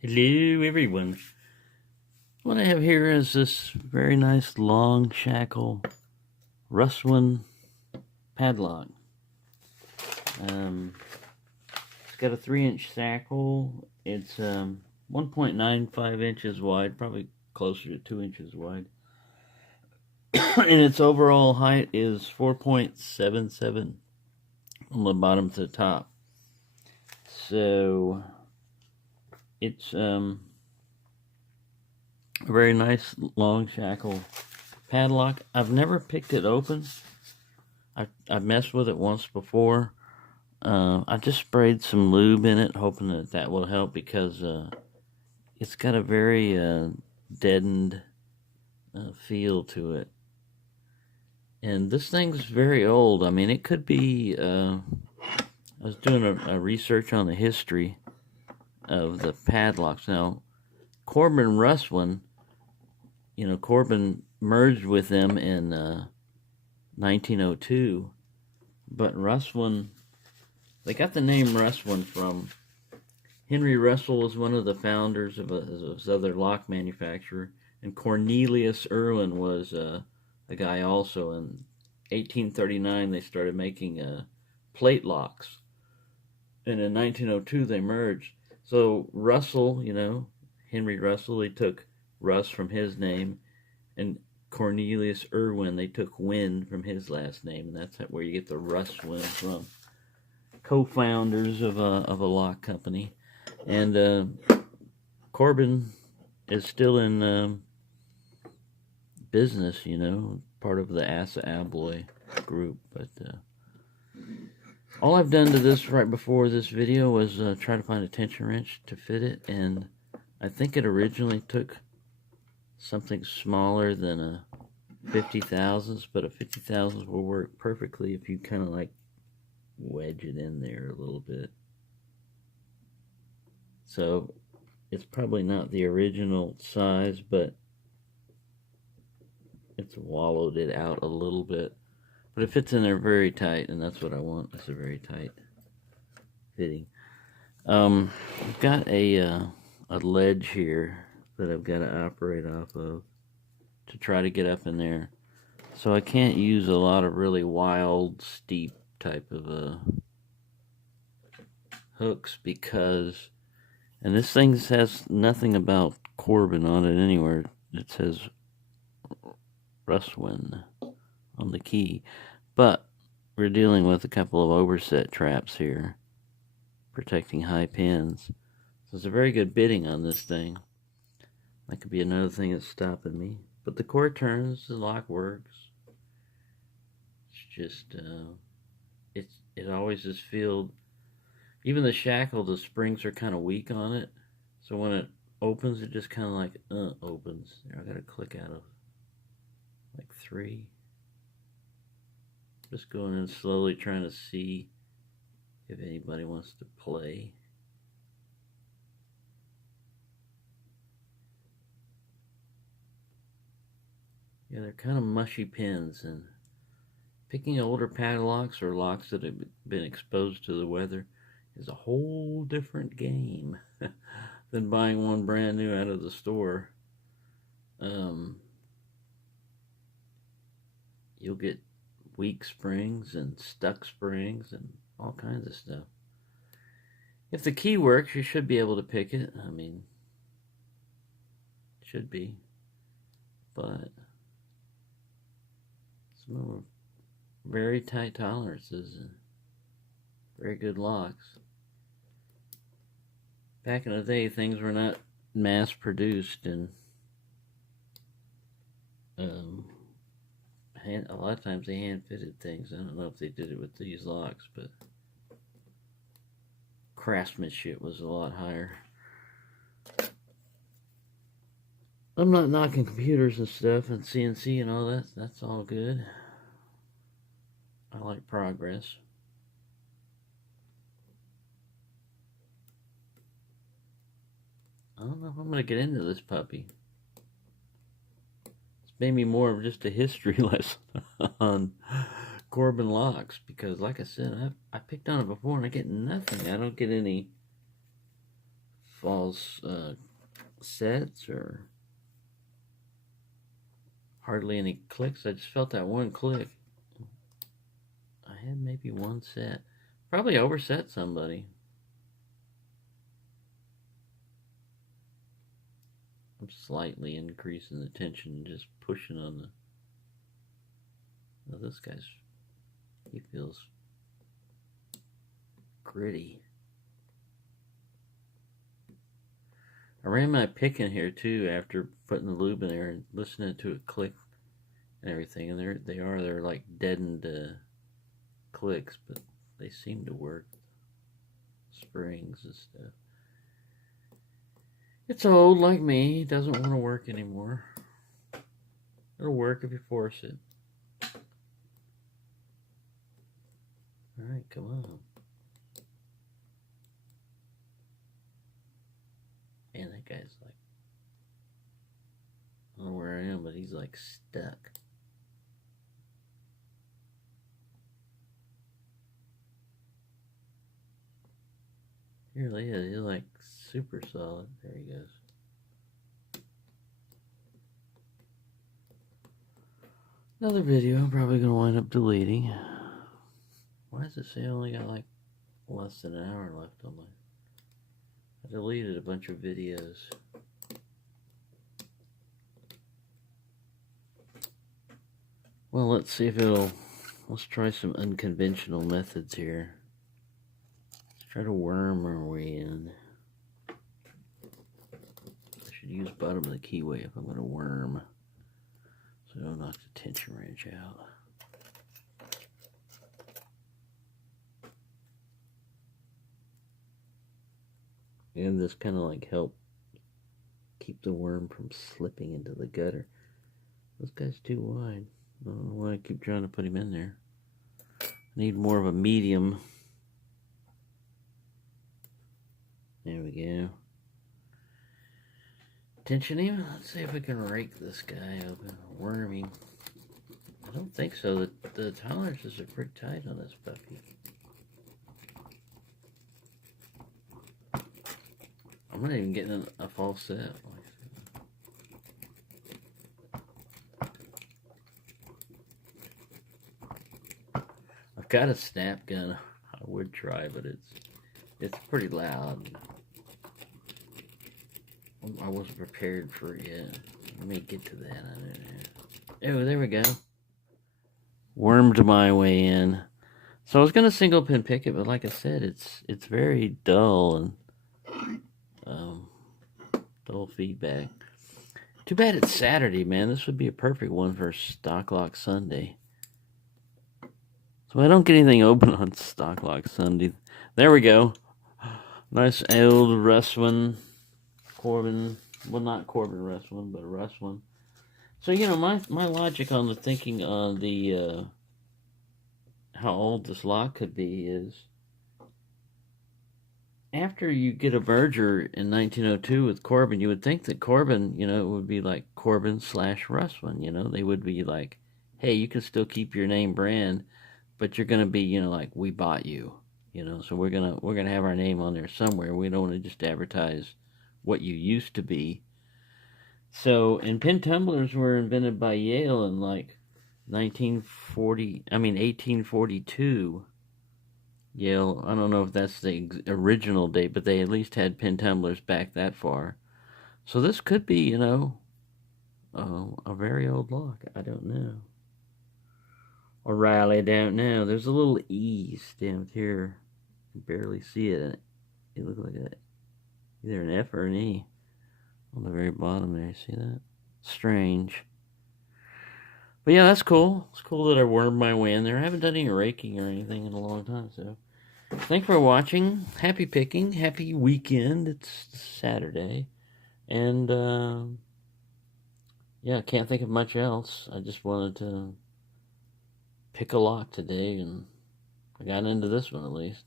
Hello everyone. What I have here is this very nice long shackle Russwin padlock. It's got a 3-inch shackle. It's 1.95 inches wide, probably closer to 2 inches wide. And its overall height is 4.77 from the bottom to the top. So it's a very nice long shackle padlock. I've never picked it open. I've messed with it once before. I just sprayed some lube in it, hoping that will help, because it's got a very deadened feel to it. And this thing's very old. I mean, it could be... I was doing a research on the history of the padlocks. Now, Corbin Russwin, Corbin merged with them in 1902, but Russwin, they got the name Russwin from Henry Russell was one of the founders of this other lock manufacturer, and Cornelius Irwin was a guy also. In 1839, they started making plate locks, and in 1902 they merged. So Russell, Henry Russell, they took Russ from his name, and Cornelius Irwin, they took Win from his last name, and that's where you get the Russwin from. Co-founders of a lock company, and Corbin is still in business, part of the Asa Abloy group. But all I've done to this right before this video was try to find a tension wrench to fit it, and I think it originally took something smaller than a 50 thousandths, but a 50 thousandths will work perfectly if you kind of like wedge it in there a little bit. So it's probably not the original size, but it's wallowed it out a little bit. But it fits in there very tight, and that's what I want. It's a very tight fitting. I've got a ledge here that I've got to operate off of to try to get up in there. So I can't use a lot of really wild, steep type of hooks, because, and this thing has nothing about Corbin on it anywhere. It says Russwin on the key, but we're dealing with a couple of overset traps here, protecting high pins. So it's a very good bitting on this thing. That could be another thing that's stopping me. But the core turns, the lock works. It's just, it always is feel. Even the shackle, the springs are kind of weak on it. So when it opens, it just kind of like, opens. There, I got to click out of like 3. Just going in slowly, trying to see if anybody wants to play. Yeah, they're kind of mushy pins, and picking older padlocks or locks that have been exposed to the weather is a whole different game than buying one brand new out of the store. You'll get weak springs and stuck springs and all kinds of stuff. If the key works, you should be able to pick it. I mean, should be. But some are very tight tolerances and very good locks. Back in the day, things were not mass produced, and a lot of times they hand fitted things. I don't know if they did it with these locks, but craftsmanship was a lot higher. I'm not knocking computers and stuff and CNC and all that. That's all good. I like progress. I don't know if I'm going to get into this puppy. It's maybe more of just a history lesson on Corbin locks, because like I said, I picked on it before and I get nothing. I don't get any false sets or hardly any clicks. I just felt that one click. I had maybe one set. Probably overset somebody. I'm slightly increasing the tension and just pushing on the... Well, this guy's... He feels gritty. I ran my pick in here too after putting the lube in there and listening to it click and everything. And they're like deadened clicks, but they seem to work. Springs and stuff. It's old like me. It doesn't want to work anymore. It'll work if you force it. Alright, come on. Man, that guy's like... I don't know where I am, but he's like stuck. Here he is. He's like super solid. There he goes. Another video I'm probably going to wind up deleting. Why does it say I only got like less than an hour left on my... I deleted a bunch of videos. Well, let's see if it'll... Let's try some unconventional methods here. Let's try to worm our way in. I should use bottom of the keyway if I'm going to worm, so I don't knock the tension wrench out. And this kind of like help keep the worm from slipping into the gutter. This guy's too wide. I don't know why I keep trying to put him in there. I need more of a medium. There we go. Tension him. Let's see if we can rake this guy open. Worm him. I don't think so. The tolerances are pretty tight on this puppy. I'm not even getting a false set. I've got a snap gun. I would try, but it's pretty loud. I wasn't prepared for it yet. Let me get to that. Oh, there we go. Wormed my way in. So I was gonna single pin pick it, but like I said, it's very dull and dull feedback. Too bad it's Saturday, man. This would be a perfect one for Stock Lock Sunday. So I don't get anything open on Stock Lock Sunday. There we go. Nice old Russwin. Corbin. Well, not Corbin Russwin, but Russwin. So, you know, my logic on the thinking on the how old this lock could be is after you get a merger in 1902 with Corbin, you would think that Corbin, you know, would be like Corbin / Russwin, you know. They would be like, hey, you can still keep your name brand, but you're going to be, you know, like, we bought you, you know. So we're going to have our name on there somewhere. We don't want to just advertise what you used to be. So, and pin tumblers were invented by Yale in like 1842. Yale, I don't know if that's the original date, but they at least had pin tumblers back that far. So this could be, you know, a very old lock. I don't know. Or Riley, don't know. There's a little E stamped here. You can barely see it. It looks like either an F or an E on the very bottom there. See that? Strange. But yeah, that's cool. It's cool that I wormed my way in there. I haven't done any raking or anything in a long time, so thanks for watching. Happy picking. Happy weekend. It's Saturday. And, yeah, I can't think of much else. I just wanted to pick a lock today, and I got into this one at least.